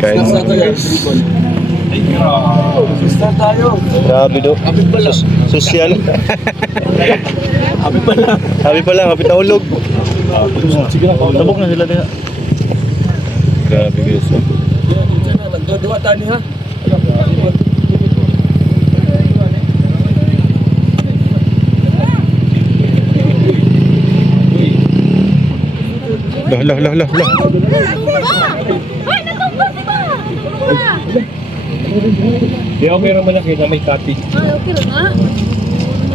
Kain. Start tayo. Grabe do. Social. Happy pa lang. Happy pa lang, happy tahulog. Sige na, Tabok na sila niya. Grabe guys. Nagdodua tayo ha. Lah. Hoy, natumba si ba? Di ako meron malaki na may katig. Okay lang ha?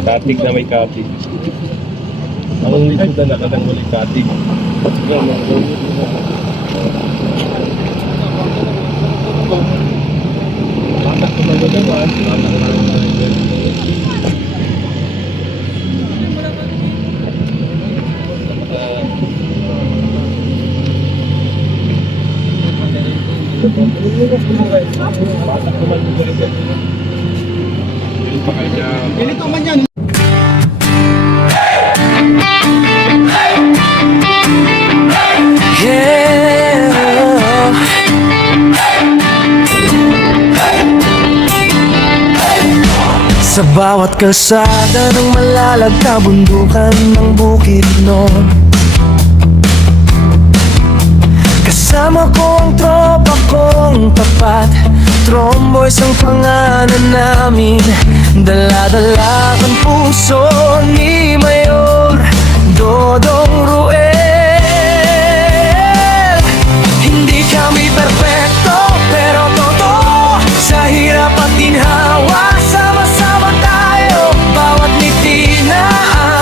Katig na may katig. Ang likod na nakatanggal yung katig. Batak ko magagawan. Ganito man yan. Sa bawat kalsada ng malalag na bundukan ng bukid noon, kasama ko ang tropa kong tapat. Tromboys ang pangalan namin, dala-dala ang puso ni Mayor Dodong Ruel. Hindi kami perfecto pero totoo, sa hirap at ginhawa sama-sama tayo. Bawat ngiti na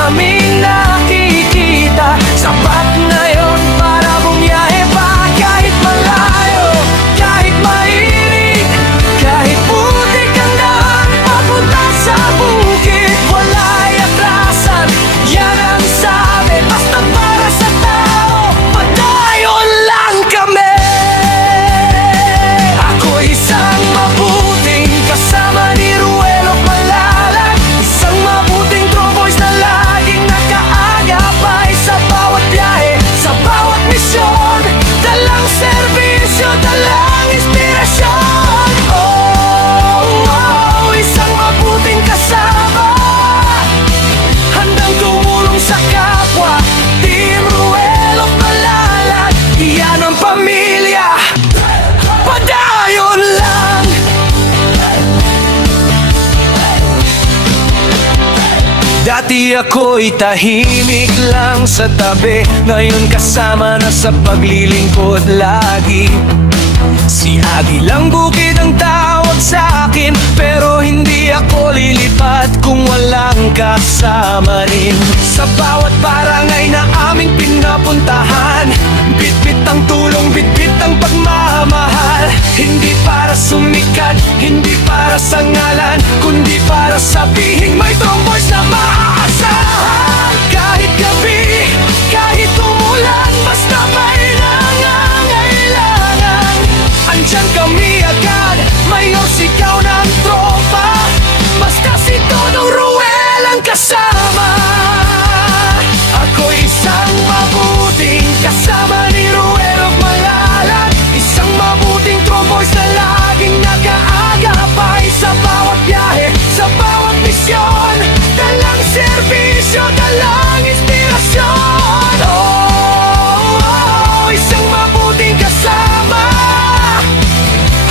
aming nakikita, sapat na yun para bumiyahe pa. Kahit malayo, kahit mainit, kahit putik ang daan papunta sa bukid, wala'y atrasan, yan ang sabi. Basta para sa tao, padayon lang kami. Ako isang mabuting kasama ni Ruel of Malalag, isang mabuting tromboys na laging nakaagapay sa bawat biyahe, sa bawat misyon. Dalang serbisyo, dalang inspirasyon. Oh, isang mabuting kasama, handang tumulong sa kapwa. Team Ruel of Malalag, iyan ang pamilya. Padayon lang. Dati ako'y tahimik lang sa tabi, ngayon kasama na sa paglilingkod lagi. Si Agilang Bukid ang tawag sa akin, pero hindi ako lilipat kung walang kasama rin. Sa bawat barangay na aming pinapuntahan, bitbit ang tulong, bitbit ang pagmamahal. Hindi para sumikat, hindi para sa ngalan, kundi para sabihin may tromboys na maaasahan. Kahit gabi, kahit umulan, basta may nangangailangan, andyan kami agad. Mayor, sigaw ng tropa, basta si Dodong Ruel ang kasama. Ako isang mabuting kasama ni Ruel of Malalag, isang mabuting tromboys na laging nakaagapay sa bawat biyahe, sa bawat misyon. Dalang serbisyo, dalang inspirasyon. Oh, isang mabuting kasama,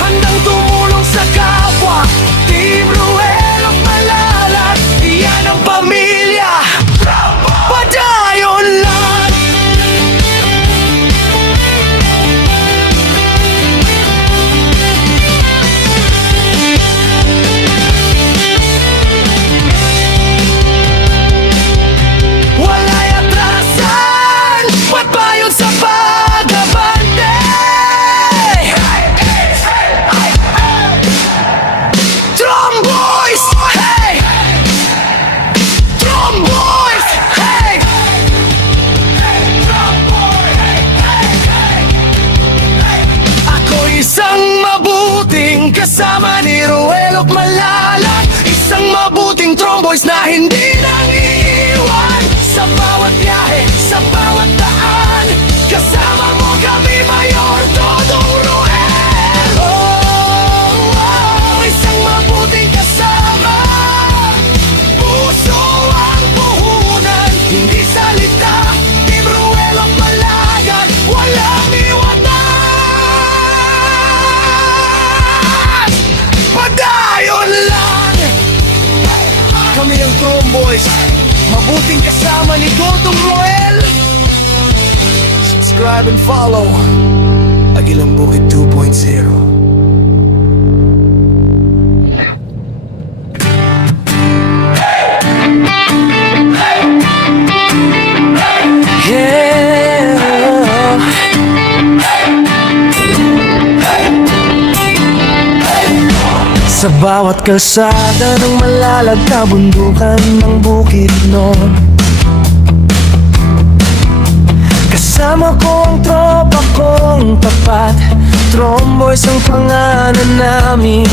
handang tumulong sa kapwa. Team Ruel of Malalag, iyan ang pamilya. Padayon lang. Wala'y atrasan, pagbayon sa pag-abante. Tromboys, hey! Tromboys, hey! Ako isang mabuting kasama ni Ruel of Malalag, isang mabuting tromboys na hindi nang iiwan. Sa bawat biyahe, sa bawat daan, kasama mo kami, Mayor Dodong Ruel. mabuting kasama ni Dodong Roel. Subscribe and follow Agilang Bukid 2.0. Sa bawat kalsada ng malalag na bundukan ng Bukidnon, kasama ko ang tropa kong tapat. Tromboys ang pangalan namin,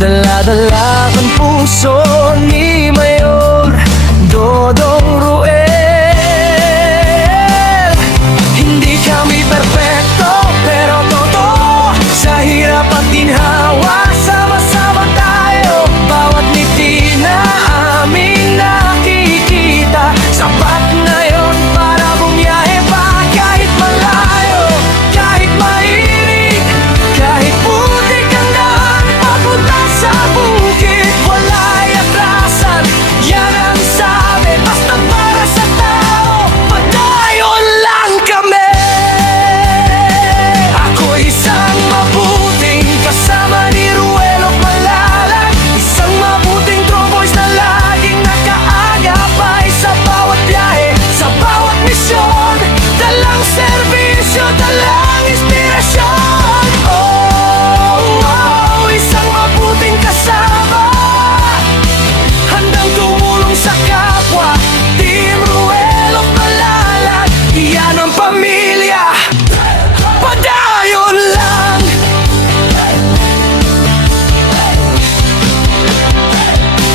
dala-dala ang puso ni Mayor Dodong Roel. Hindi kami perfecto, pero totoo, sa hirap at ginhawa, sama-sama tayo. Bawat ngiti na aming nakikita, sapat na yon para bumiyahe pa. Kahit malayo, kahit mainit, kahit putik ang daan papunta sa bukid, wala'y atrasan, yan ang sabi. Basta para sa tao, padayon lang kami. Ako isang mabuting kasama ni Ruel of Malalag, isang mabuting tromboys na laging nakaagapay sa bawat biyahe, sa bawat misyon. Dalang serbisyo, dalang inspirasyon. Oh, oh, isang mabuting kasama, handang tumulong sa kapwa. Team Ruel of Malalag, iyan ang pamilya. Padayon lang.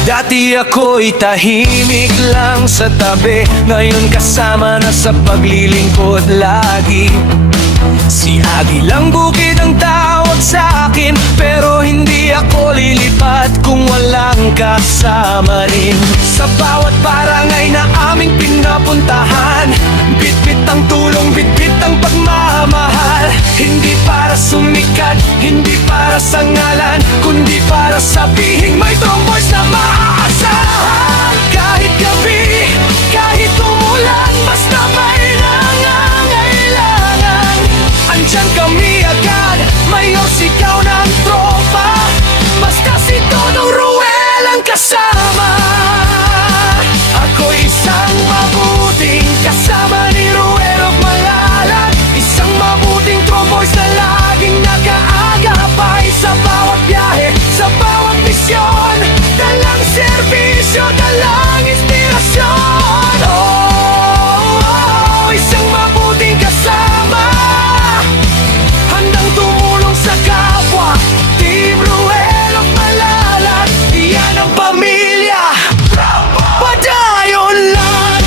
Dati ako'y tahimik lang sa tabi, ngayon kasama na sa paglilingkod lagi. Si Agilang Bukid ang tawag sa akin, pero hindi ako lilipat kung walang kasama rin. Sa bawat barangay na aming pinapuntahan, bitbit ang tulong, bitbit ang pagmamahal. Hindi para sumikat, hindi para sa ngalan, kundi para sabihin may tromboys na maaasahan. Kahit gabi, kahit umulan, basta may nangangailangan, andyan kami agad. Mayor, sigaw ng tropa, basta si Dodong Roel ang kasama. Ako isang mabuting kasama ni Ruel of Malalag, isang mabuting tromboys na laging nakaagapay sa bawat biyahe, sa bawat misyon. Dalang serbisyo, dalang inspirasyon. Oh, oh, isang mabuting kasama, handang tumulong sa kapwa. Team Ruel of Malalag, iyan ang pamilya. Padayon lang.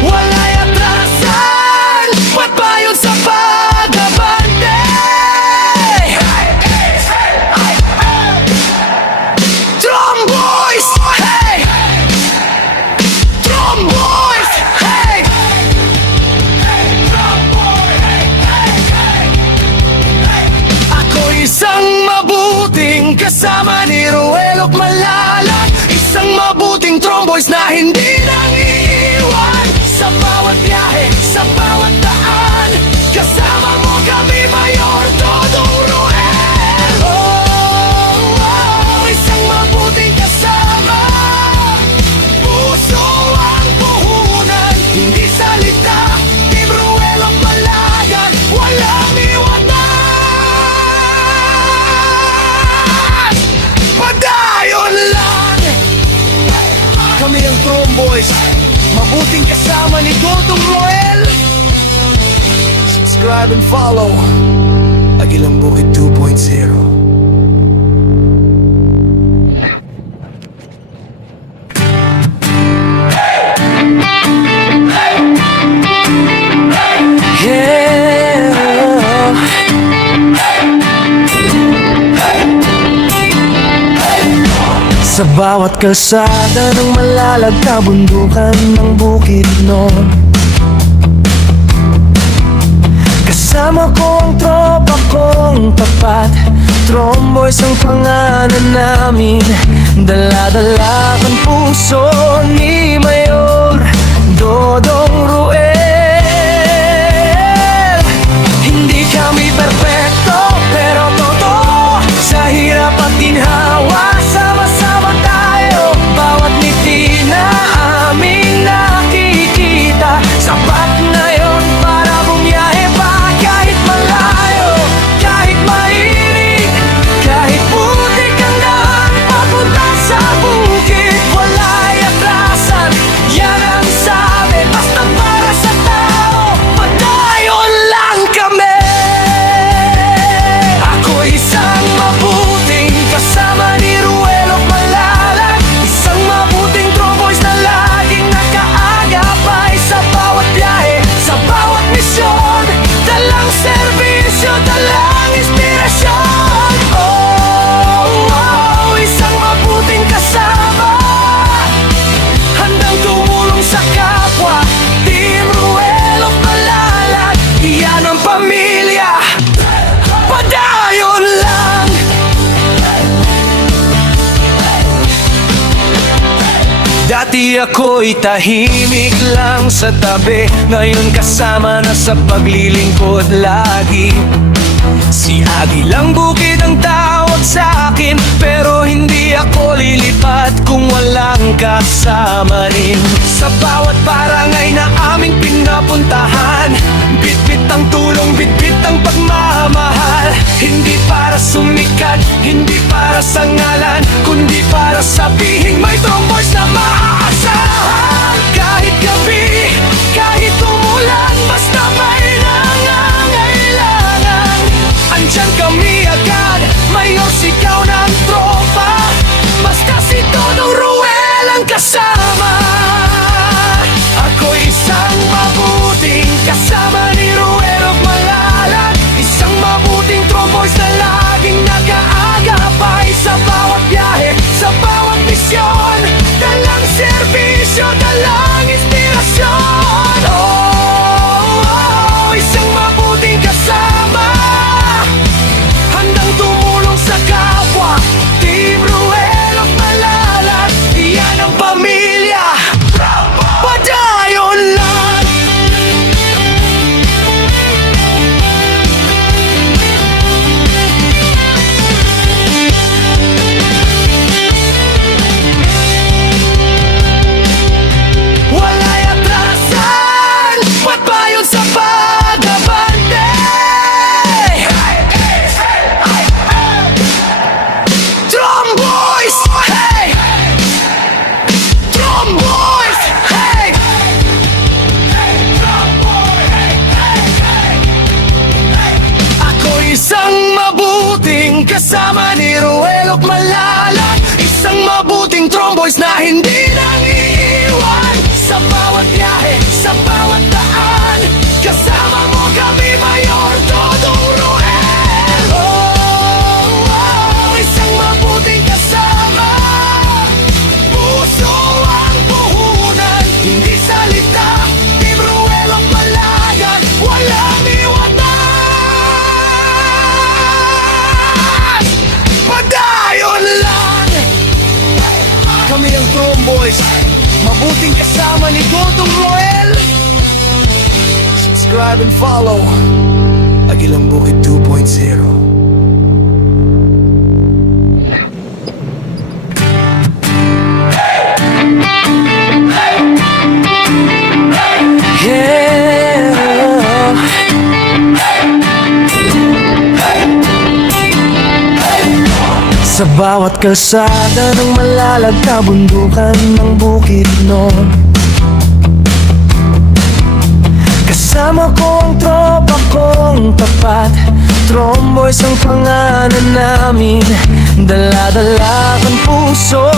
Wala'y atrasan, pagbayon sa pag-abante. Tromboys, hey! Tromboys, hey! Ako isang mabuting kasama ni Ruel of Malalag, isang mabuting tromboys na hindi nang iiwan. Sa bawat biyahe, sa bawat daan, kasama mo kami, Mayor Dodong Roel. Oh, oh, isang mabuting kasama, puso ang puhunan, hindi salita. Team Ruel of Malalag, walang iwanan. Padayon lang. Kami ang Tromboys, mabuting kasama ni Dodong Roel. Subscribe and follow Agilang Bukid 2.0. Sa bawat kalsada ng malalag na bundukan ng Bukidnon, Kasama ko ang tropa kong tapat, Tromboys ang pangalan namin. Dala-dala ang puso ni Mayor Dodong Ruel. Hindi kami perfecto, pero totoo. Sa hirap at ginhawa, sama-sama tayo. Bawat ngiti na aming nakikita, sapat na yon para bumiyahe pa. Kahit malayo, kahit mainit, kahit putik ang daan papunta sa bukid, wala'y atrasan, yan ang sabi. Basta para sa tao, padayon lang kami. Ako isang mabuting kasama ni Ruel of Malalag, isang mabuting Tromboys na laging nakaagapay sa bawat biyahe, sa bawat misyon. Dalang serbisyo, dalang inspirasyon. Oh, oh, isang mabuting kasama, handang tumulong sa kapwa. Team Ruel of Malalag, iyan ang pamilya. Padayon lang. Dati ako'y tahimik lang sa tabi, ngayon kasama na sa paglilingkod lagi. Si Agilang Bukid ang tawag sa akin, pero hindi ako lilipat kung walang kasama rin. Sa bawat barangay na aming pinapuntahan, bitbit ang tulong, bitbit ang pagmamahal. Hindi para sumikat, hindi para sa ngalan, kundi para sabihin may Tromboys na maaasahan. Kahit gabi, kahit umulan, basta may nangangailangan, andyan kami agad. Mayor, sigaw ng tropa, basta si Dodong Ruel ang kasama. Ako isang mabuting kasama ni Ruel of Malalag, isang mabuting Tromboys na laging nag-aagapay sa bawat biyahe, sa bawat misyon. Dalang serbisyo, dalang inspirasyon. Oh, oh, isang mabuting kasama, handang tumulong sa kapwa. Team Ruel of Malalag, iyan ang pamilya. Padayon lang. Wala'y atrasan, pagbayon sa pag-abante. Tromboys, hey! Tromboys, hey! Ako isang mabuting kasama ni Ruel of Malalag, isang mabuting Tromboys na hindi nang iiwan. Sa bawat biyahe, sa bawat daan, kasama mo kami, Mayor Dodong Ruel. Oh, oh, isang mabuting kasama, puso ang puhunan, hindi salita. Team Ruel of Malalag, walang iwanan. Padayon lang. Kami ang Tromboys, mabuting kasama ni Dodong Ruel. Subscribe and follow Agilang Bukid 2.0. Sa bawat kalsada ng Malalag, kabundukan ng Bukidnon, kasama ko ang tropa kong tapat, Tromboys ang pangalan namin. Dala-dala ang puso